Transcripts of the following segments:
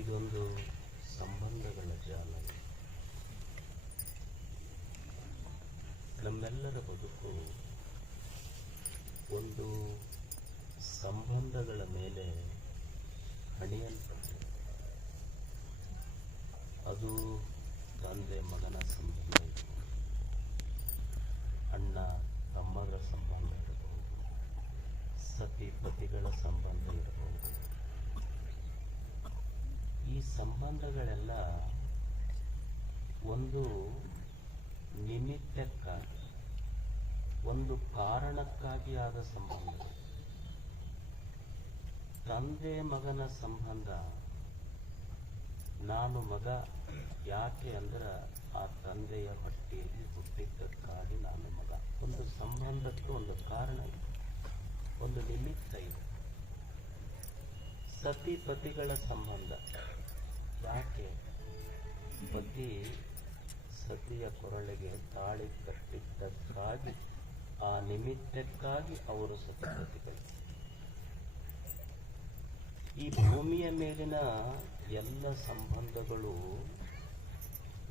ಇದೊಂದು ಸಂಬಂಧಗಳ ಜಾಲ. ನಮ್ಮೆಲ್ಲರ ಬದುಕು ಒಂದು ಸಂಬಂಧಗಳ ಮೇಲೆ ಹಣಿಯಲ್ಪಟ್ಟಿದೆ. ಅದು ತಂದೆ ಮಗನ ಸಂಬಂಧ ಇರಬಹುದು, ಅಣ್ಣ ತಮ್ಮರ ಸಂಬಂಧ ಇರಬಹುದು, ಸತಿ ಪತಿಗಳ ಸಂಬಂಧ ಇರಬಹುದು. ಈ ಸಂಬಂಧಗಳೆಲ್ಲ ಒಂದು ನಿಮಿತ್ತಕ್ಕಾಗಿ, ಒಂದು ಕಾರಣಕ್ಕಾಗಿ ಆದ ಸಂಬಂಧಗಳು. ತಂದೆ ಮಗನ ಸಂಬಂಧ, ನಾನು ಮಗ ಯಾಕೆ ಅಂದ್ರೆ ಆ ತಂದೆಯ ಹೊಟ್ಟೆಯಲ್ಲಿ ಹುಟ್ಟಿದ್ದಕ್ಕಾಗಿ ನಾನು ಮಗ. ಒಂದು ಸಂಬಂಧಕ್ಕೆ ಒಂದು ಕಾರಣ ಇದೆ, ಒಂದು ನಿಮಿತ್ತ ಇದೆ. ಸತಿ ಪತಿಗಳ ಸಂಬಂಧ, ಯಾಕೆ ಪತಿ ಸತಿಯ ಕೊರಳಿಗೆ ತಾಳಿ ಕಟ್ಟಿದ್ದಕ್ಕಾಗಿ, ಆ ನಿಮಿತ್ತಕ್ಕಾಗಿ ಅವರು ಸತಿಪತಿಗಳು. ಈ ಭೂಮಿಯ ಮೇಲಿನ ಎಲ್ಲ ಸಂಬಂಧಗಳು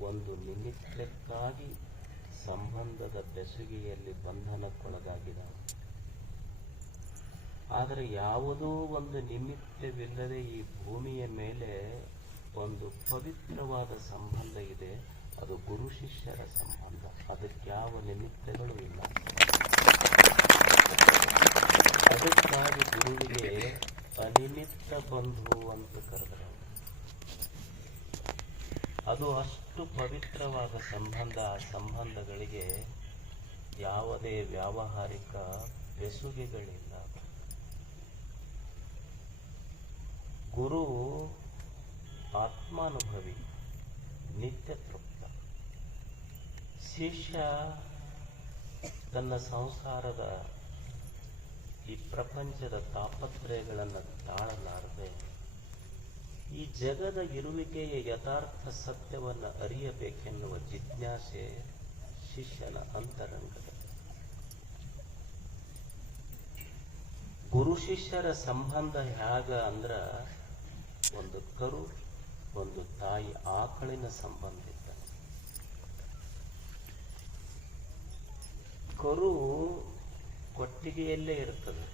ಒಂದು ನಿಮಿತ್ತಕ್ಕಾಗಿ ಸಂಬಂಧದ ಬೆಸುಗೆಯಲ್ಲಿ ಬಂಧನಕ್ಕೊಳಗಾಗಿವೆ. ಆದರೆ ಯಾವುದೋ ಒಂದು ನಿಮಿತ್ತವಿಲ್ಲದೆ ಈ ಭೂಮಿಯ ಮೇಲೆ ಒಂದು ಪವಿತ್ರವಾದ ಸಂಬಂಧ ಇದೆ. ಅದು ಗುರು ಶಿಷ್ಯರ ಸಂಬಂಧ. ಅದಕ್ಕೆ ಯಾವ ನಿಮಿತ್ತಗಳು ಇಲ್ಲ. ಅದಕ್ಕಾಗಿ ಗುರುವಿಗೆ ಅನಿಮಿತ್ತ ಬಂಧು ಅಂತ ಕರೆದರು. ಅದು ಅಷ್ಟು ಪವಿತ್ರವಾದ ಸಂಬಂಧ. ಆ ಸಂಬಂಧಗಳಿಗೆ ಯಾವುದೇ ವ್ಯಾವಹಾರಿಕ ಬೆಸುಗೆಗಳಿಲ್ಲ. ಗುರು ಆತ್ಮಾನುಭವಿ, ನಿತ್ಯ ತೃಪ್ತ. ಶಿಷ್ಯ ತನ್ನ ಸಂಸಾರದ ಈ ಪ್ರಪಂಚದ ತಾಪತ್ರಯಗಳನ್ನು ತಾಳಲಾರದೆ ಈ ಜಗದ ಇರುವಿಕೆಯ ಯಥಾರ್ಥ ಸತ್ಯವನ್ನು ಅರಿಯಬೇಕೆನ್ನುವ ಜಿಜ್ಞಾಸೆ ಶಿಷ್ಯನ ಅಂತರಂಗದ. ಗುರು ಶಿಷ್ಯರ ಸಂಬಂಧ ಹೇಗ ಅಂದ್ರ, ಒಂದು ಕರು ಒಂದು ತಾಯಿ ಆಕಳಿನ ಸಂಬಂಧ ಇದ್ದ. ಕರು ಕೊಟ್ಟಿಗೆಯಲ್ಲೇ ಇರ್ತದೆ.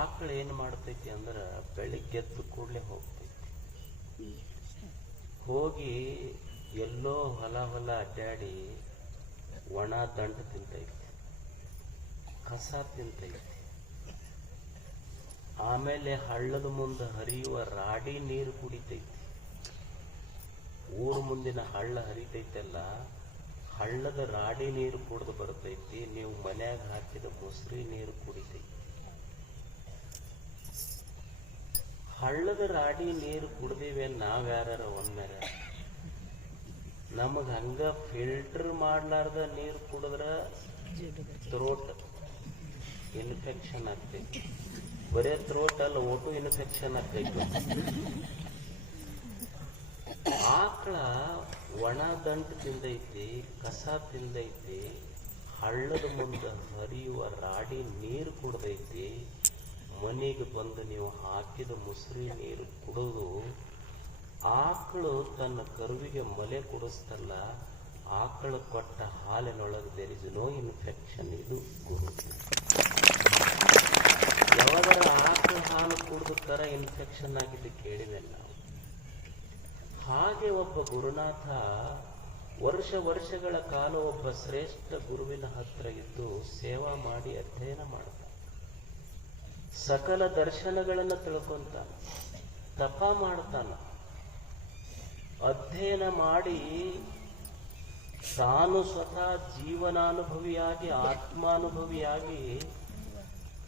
ಆಕಳು ಏನು ಮಾಡ್ತೈತಿ ಅಂದ್ರ, ಬೆಳಿಗ್ಗೆ ಎದ್ದು ಕೂಡಲೇ ಹೋಗ್ತೈತಿ. ಹೋಗಿ ಎಲ್ಲೋ ಹೊಲ ಅಡ್ಡಾಡಿ ಒಣ ದಂಟು ತಿಂತೈತಿ, ಕಸ ತಿಂತೈತಿ. ಆಮೇಲೆ ಹಳ್ಳದ ಮುಂದೆ ಹರಿಯುವ ರಾಡಿ ನೀರು ಕುಡಿತೈತಿ. ಊರು ಮುಂದಿನ ಹಳ್ಳ ಹರಿತೈತಲ್ಲ, ಹಳ್ಳದ ರಾಡಿ ನೀರು ಕುಡಿದು ಬರ್ತೈತಿ. ನೀವು ಮನ್ಯಾಗ ಹಾಕಿದ ಮೊಸರಿ ನೀರು ಕುಡಿತೈತಿ. ಹಳ್ಳದ ರಾಡಿ ನೀರು ಕುಡ್ದಿವೆ ನಾವ್ಯಾರ ಒಮ್ಮೆರ. ನಮಗ್ ಹಂಗ ಫಿಲ್ಟರ್ ಮಾಡ್ಲಾರ್ದ ನೀರು ಕುಡಿದ್ರ ಥ್ರೋಟ್ ಇನ್ಫೆಕ್ಷನ್ ಆಗ್ತೈತಿ. ಬರೇ ಥ್ರೋಟ್ ಅಲ್ಲ, ಓಟು ಇನ್ಫೆಕ್ಷನ್ ಆಗ್ತೈತಿ. ಆಕಳ ಒಣ ದಂಟು ತಿಂದೈತಿ, ಕಸ ತಿಂದೈತಿ, ಹಳ್ಳದ ಮುಂದೆ ಹರಿಯುವ ರಾಡಿ ನೀರು ಕುಡ್ದೈತಿ. ಮನೆಗೆ ಬಂದು ನೀವು ಹಾಕಿದ ಮುಸುರಿ ನೀರು ಕುಡಿದು ಆಕಳು ತನ್ನ ಕರುವಿಗೆ ಮಲೆ ಕುಡಿಸ್ತಲ್ಲ, ಆಕಳು ಕೊಟ್ಟ ಹಾಲಿನೊಳಗೆ ದೇರ್ ಇಸ್ ನೋ ಇನ್ಫೆಕ್ಷನ್. ಇದು ಗುರು. ಯಾವಾಗಾರ ಆಕಳು ಹಾಲು ಕುಡಿದು ಕರ ಇನ್ಫೆಕ್ಷನ್ ಆಗಿದ್ದು ಕೇಳಿದೆಲ್ಲ. ಹಾಗೆ ಒಬ್ಬ ಗುರುನಾಥ ವರ್ಷಗಳ ಕಾಲ ಒಬ್ಬ ಶ್ರೇಷ್ಠ ಗುರುವಿನ ಹತ್ರ ಇದ್ದು ಸೇವಾ ಮಾಡಿ ಅಧ್ಯಯನ ಮಾಡ್ತಾನೆ. ಸಕಲ ದರ್ಶನಗಳನ್ನು ತಿಳ್ಕೊಂತಾನ, ತಪ ಮಾಡ್ತಾನ. ಅಧ್ಯಯನ ಮಾಡಿ ತಾನು ಸ್ವತಃ ಜೀವನಾನುಭವಿಯಾಗಿ ಆತ್ಮಾನುಭವಿಯಾಗಿ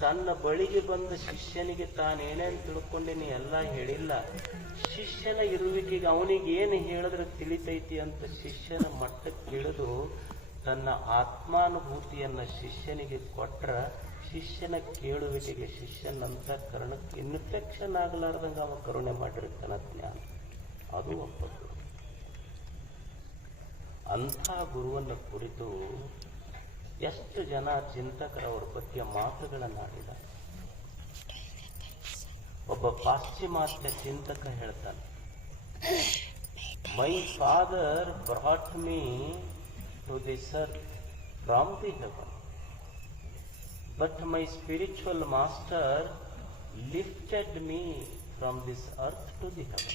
ತನ್ನ ಬಳಿಗೆ ಬಂದ ಶಿಷ್ಯನಿಗೆ ತಾನೇನೇನು ತಿಳ್ಕೊಂಡಿನಿ ಎಲ್ಲ ಹೇಳಿಲ್ಲ. ಶಿಷ್ಯನ ಇರುವಿಕೆಗೆ ಅವನಿಗೆ ಏನು ಹೇಳಿದ್ರೆ ತಿಳಿತೈತಿ ಅಂತ ಶಿಷ್ಯನ ಮಟ್ಟಕ್ಕೆ ಇಳಿದು ತನ್ನ ಆತ್ಮಾನುಭೂತಿಯನ್ನ ಶಿಷ್ಯನಿಗೆ ಕೊಟ್ರ, ಶಿಷ್ಯನ ಕೇಳುವಿಕೆಗೆ ಶಿಷ್ಯನ ಅಂತಃಕರಣಕ್ಕೆ ಇನ್ಫೆಕ್ಷನ್ ಆಗಲಾರ್ದಂಗ ಅವ ಕರುಣೆ ಮಾಡಿರ್ತಾನ ಜ್ಞಾನ. ಅದು ಒಬ್ಬ ಗುರು. ಅಂಥ ಗುರುವನ್ನ ಕುರಿತು ಎಷ್ಟು ಜನ ಚಿಂತಕರ ಅವ್ರ ಬಗ್ಗೆ ಮಾತುಗಳನ್ನಾಡಿದ. ಒಬ್ಬ ಪಾಶ್ಚಿಮಾತ್ಯ ಚಿಂತಕ ಹೇಳ್ತಾನೆ, my father brought me to this earth from the heaven, but my spiritual master lifted me from this earth to the heaven.